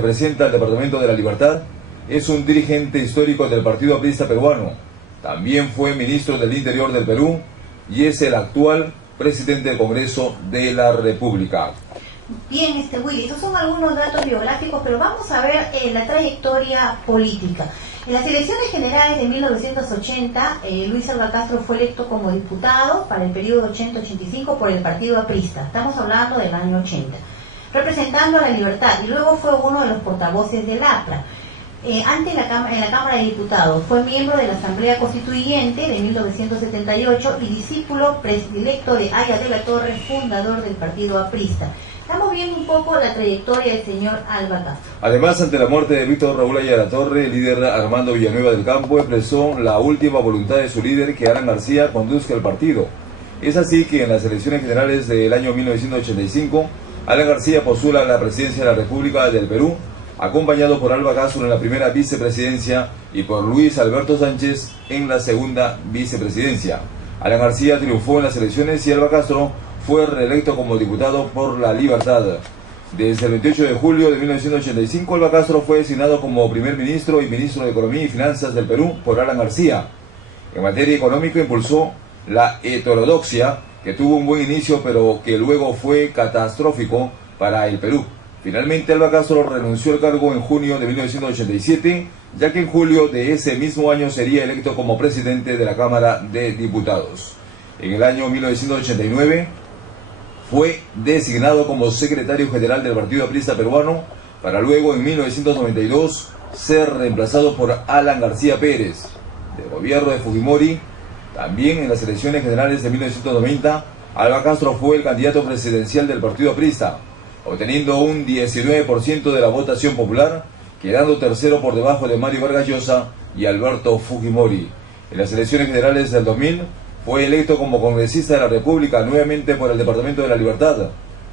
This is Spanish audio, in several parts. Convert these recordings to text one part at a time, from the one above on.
Representa el Departamento de la Libertad, es un dirigente histórico del Partido Aprista Peruano. También fue ministro del Interior del Perú y es el actual presidente del Congreso de la República. Bien, Willy, esos son algunos datos biográficos, pero vamos a ver la trayectoria política. En las elecciones generales de 1980, Luis Alva Castro fue electo como diputado para el periodo 80-85 por el Partido Aprista. Estamos hablando del año 80. Representando a la Libertad, y luego fue uno de los portavoces del APRA. En la Cámara de Diputados fue miembro de la Asamblea Constituyente de 1978 y discípulo predilecto de Aya de la Torre, fundador del Partido Aprista. Estamos viendo un poco la trayectoria del señor Alva Castro. Además, ante la muerte de Víctor Raúl Aya de la Torre, el líder Armando Villanueva del Campo expresó la última voluntad de su líder, que Alan García conduzca el partido. Es así que en las elecciones generales del año 1985, Alan García postula a la presidencia de la República del Perú, acompañado por Alva Castro en la primera vicepresidencia y por Luis Alberto Sánchez en la segunda vicepresidencia. Alan García triunfó en las elecciones y Alva Castro fue reelecto como diputado por la Libertad. Desde el 28 de julio de 1985, Alva Castro fue designado como primer ministro y ministro de Economía y Finanzas del Perú por Alan García. En materia económica impulsó la heterodoxia, que tuvo un buen inicio pero que luego fue catastrófico para el Perú. Finalmente, Alva Castro renunció al cargo en junio de 1987, ya que en julio de ese mismo año sería electo como presidente de la Cámara de Diputados. En el año 1989 fue designado como secretario general del Partido Aprista Peruano, para luego en 1992 ser reemplazado por Alan García Pérez, del gobierno de Fujimori. También en las elecciones generales de 1990, Alva Castro fue el candidato presidencial del Partido Aprista, obteniendo un 19% de la votación popular, quedando tercero por debajo de Mario Vargas Llosa y Alberto Fujimori. En las elecciones generales del 2000, fue electo como congresista de la República, nuevamente por el Departamento de la Libertad.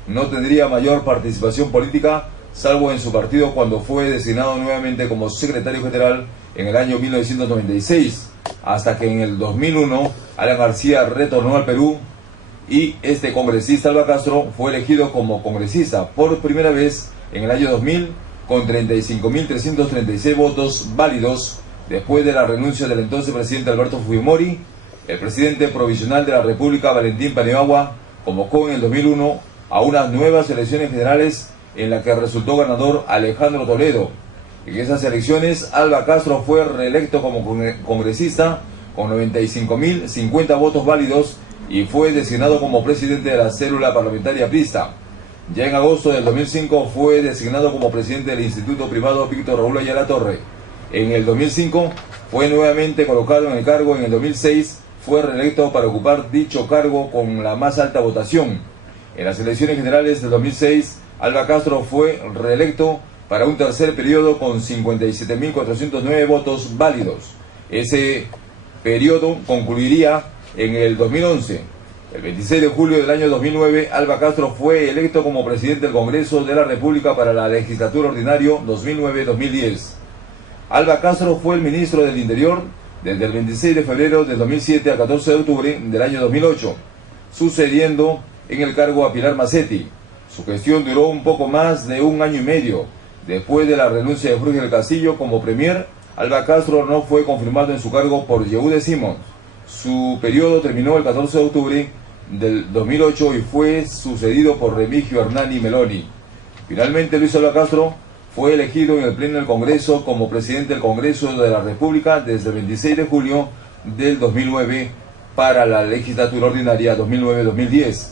No tendría mayor participación política, salvo en su partido, cuando fue designado nuevamente como secretario general en el año 1996, hasta que en el 2001 Alan García retornó al Perú y este congresista Alva Castro fue elegido como congresista por primera vez en el año 2000 con 35.336 votos válidos, después de la renuncia del entonces presidente Alberto Fujimori. El presidente provisional de la República, Valentín Paniagua, convocó en el 2001 a unas nuevas elecciones generales en la que resultó ganador Alejandro Toledo. En esas elecciones, Alva Castro fue reelecto como congresista con 95.050 votos válidos y fue designado como presidente de la célula parlamentaria aprista. Ya en agosto del 2005 fue designado como presidente del Instituto Privado Víctor Raúl Aya de la Torre. En el 2005 fue nuevamente colocado en el cargo. En el 2006 fue reelecto para ocupar dicho cargo con la más alta votación. En las elecciones generales del 2006, Alva Castro fue reelecto para un tercer periodo con 57.409 votos válidos. Ese periodo concluiría en el 2011. El 26 de julio del año 2009, Alva Castro fue electo como presidente del Congreso de la República para la legislatura ordinario 2009-2010. Alva Castro fue el ministro del Interior desde el 26 de febrero del 2007 al 14 de octubre del año 2008, sucediendo en el cargo a Pilar Macetti. Su gestión duró un poco más de un año y medio. Después de la renuncia de Jorge del Castillo como premier, Alva Castro no fue confirmado en su cargo por Yehude Simons. Su periodo terminó el 14 de octubre del 2008 y fue sucedido por Remigio Hernani Meloni. Finalmente, Luis Alva Castro fue elegido en el Pleno del Congreso como presidente del Congreso de la República desde el 26 de julio del 2009 para la legislatura ordinaria 2009-2010.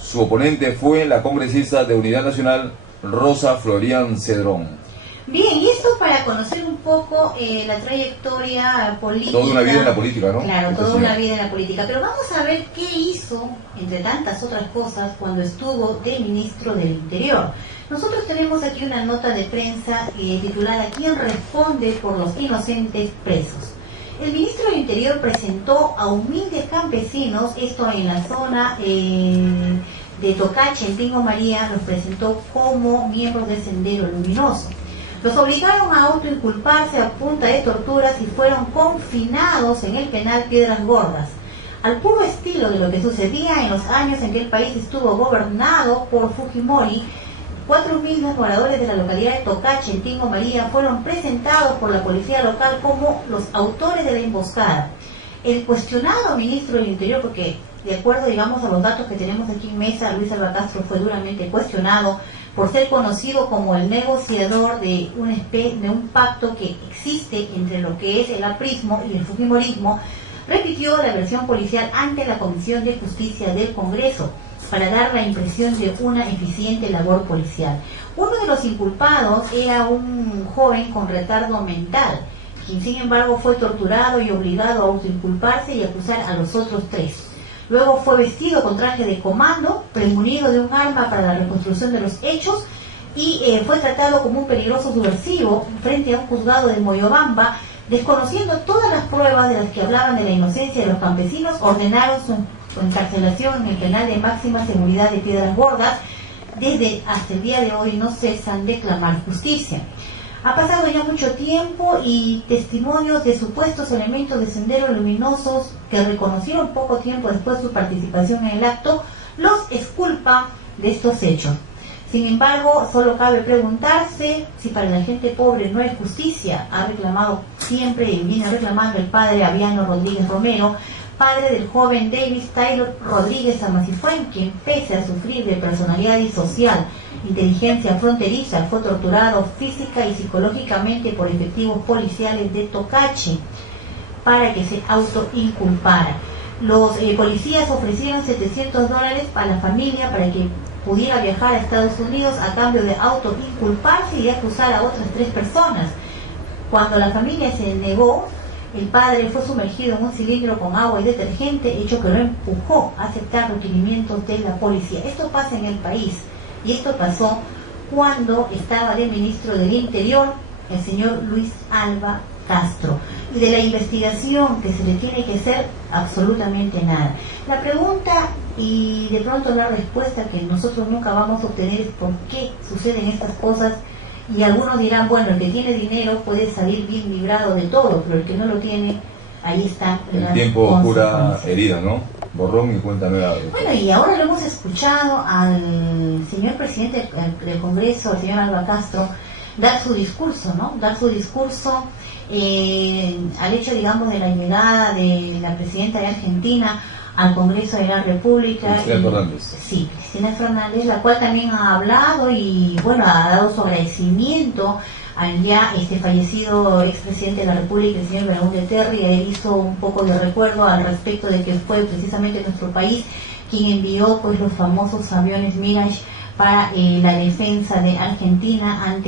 Su oponente fue la congresista de Unidad Nacional, Rosa Florian Cedrón. Bien, y esto para conocer un poco la trayectoria política. Toda una vida en la política, ¿no? Claro, toda una vida en la política. Pero vamos a ver qué hizo, entre tantas otras cosas, cuando estuvo de ministro del Interior. Nosotros tenemos aquí una nota de prensa titulada ¿Quién responde por los inocentes presos? El ministro del Interior presentó a humildes campesinos, esto en la zona de Tocache, en Pingo María, los presentó como miembros del Sendero Luminoso. Los obligaron a autoinculparse a punta de torturas y fueron confinados en el penal Piedras Gordas, al puro estilo de lo que sucedía en los años en que el país estuvo gobernado por Fujimori, 4 mismos moradores de la localidad de Tocache, en Tingo María, fueron presentados por la policía local como los autores de la emboscada. El cuestionado ministro del Interior, porque de acuerdo, digamos, a los datos que tenemos aquí en mesa, Luis Alba Castro fue duramente cuestionado por ser conocido como el negociador de un pacto que existe entre lo que es el aprismo y el fujimorismo. Repitió la versión policial ante la Comisión de Justicia del Congreso para dar la impresión de una eficiente labor policial. Uno de los inculpados era un joven con retardo mental, quien sin embargo fue torturado y obligado a autoinculparse y acusar a los otros 3. Luego fue vestido con traje de comando, premunido de un arma para la reconstrucción de los hechos y fue tratado como un peligroso subversivo frente a un juzgado de Moyobamba. Desconociendo todas las pruebas de las que hablaban de la inocencia de los campesinos, ordenaron su encarcelación en el penal de máxima seguridad de Piedras Gordas. Desde hasta el día de hoy no cesan de clamar justicia. Ha pasado ya mucho tiempo y testimonios de supuestos elementos de Sendero Luminosos que reconocieron poco tiempo después su participación en el acto, los exculpan de estos hechos. Sin embargo, solo cabe preguntarse si para la gente pobre no hay justicia. Ha reclamado siempre y viene reclamando el padre Aviano Rodríguez Romero, padre del joven Davis Taylor Rodríguez Amasifuen, quien pese a sufrir de personalidad disocial, inteligencia fronteriza, fue torturado física y psicológicamente por efectivos policiales de Tocache para que se autoinculpara. Los policías ofrecieron $700 a la familia para que pudiera viajar a Estados Unidos a cambio de autoinculparse y acusar a otras 3 personas. Cuando la familia se negó, el padre fue sumergido en un cilindro con agua y detergente, hecho que lo empujó a aceptar requerimientos de la policía. Esto pasa en el país y esto pasó cuando estaba de ministro del Interior el señor Luis Alba Castro. Y de la investigación que se le tiene que hacer, absolutamente nada. La pregunta y de pronto la respuesta que nosotros nunca vamos a obtener es por qué suceden estas cosas. Y algunos dirán, bueno, el que tiene dinero puede salir bien librado de todo, pero el que no lo tiene, ahí está. El tiempo cura herida, ¿no? Borrón y cuenta nueva. Bueno, y ahora lo hemos escuchado al señor presidente del Congreso, el señor Alba Castro, dar su discurso, ¿no? Dar su discurso al hecho, digamos, de la llegada de la presidenta de Argentina al Congreso de la República. Cristina Fernández. Sí, Cristina Fernández, la cual también ha hablado y, bueno, ha dado su agradecimiento al ya fallecido expresidente de la República, el señor Belaúnde Terry. Él hizo un poco de recuerdo al respecto de que fue precisamente nuestro país quien envió pues los famosos aviones Mirage para la defensa de Argentina ante